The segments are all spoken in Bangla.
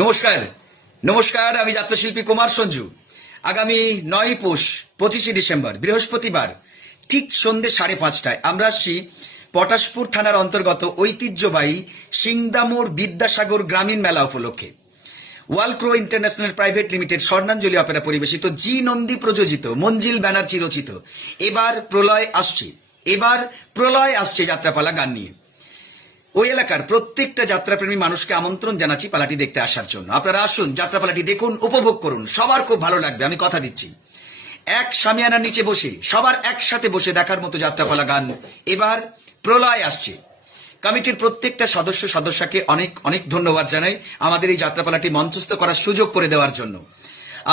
নমস্কার নমস্কার, আমি যাত্রাশিল্পী কুমার সঞ্জু। আগামী 9 পৌষ 25 ডিসেম্বর বৃহস্পতিবার ঠিক সন্ধ্যে 5:30টায় আমরা আসছি পটাশপুর থানার অন্তর্গত ঐতিহ্যবাহী সিংদামোড় বিদ্যাসাগর গ্রামীণ মেলা উপলক্ষে ওয়ালক্রো ইন্টারন্যাশনাল প্রাইভেট লিমিটেড স্বর্ণাঞ্জলি অপেরা পরিবেশিত জি নন্দী প্রযোজিত মঞ্জিল ব্যানার্জি রচিত এবার প্রলয় আসছে যাত্রাপালা গান নিয়ে। ওই এলাকার প্রত্যেকটা যাত্রাপ্রেমী মানুষকে আমন্ত্রণ জানাচ্ছি পালাটি দেখতে আসার জন্য। আপনারা আসুন, যাত্রাপালাটি দেখুন, উপভোগ করুন, সবার খুব ভালো লাগবে, আমি কথা দিচ্ছি। এক সামিয়ানার নিচে বসে সবার একসাথে বসে দেখার মতো যাত্রাপালা গান এবার প্রলয় আসছে। কমিটির প্রত্যেকটা সদস্যকে অনেক অনেক ধন্যবাদ জানাই আমাদের এই যাত্রাপালাটি মঞ্চস্থ করার সুযোগ করে দেওয়ার জন্য।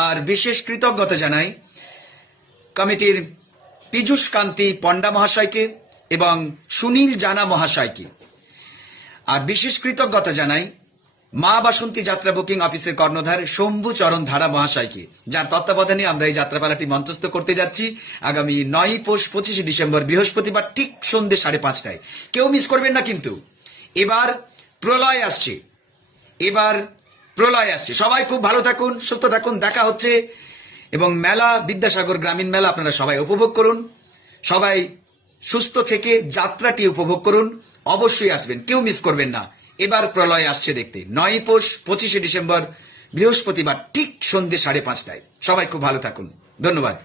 আর বিশেষ কৃতজ্ঞতা জানাই কমিটির পীযূষ কান্তি পণ্ডা মহাশয়কে এবং সুনীল জানা মহাশয়কে। আর বিশেষ কৃতজ্ঞতা জানাই মা বাসন্তী যাত্রা বুকিং অফিসের কর্ণধার শম্ভু চরণ ধারা মহাশয়কে, যার তত্ত্বাবধানে আমরা এই যাত্রাপালাটি মঞ্চস্থ করতে যাচ্ছি আগামী 9 পৌষ 25 ডিসেম্বর বৃহস্পতিবার ঠিক সন্ধ্যে 5:30টায়। কেউ মিস করবেন না কিন্তু। এবার প্রলয় আসছে, সবাই খুব ভালো থাকুন, সুস্থ থাকুন, দেখা হচ্ছে। এবং মেলা বিদ্যাসাগর গ্রামীণ মেলা আপনারা সবাই উপভোগ করুন, সবাই সুস্থ থেকে যাত্রাটি উপভোগ করুন। অবশ্যই আসবেন, কেউ মিস করবেন না। এবার প্রলয় আসছে দেখতে 9 পৌষ 25 ডিসেম্বর বৃহস্পতিবার ঠিক সন্ধ্যে 5:30টায়। সবাই খুব ভালো থাকুন, ধন্যবাদ।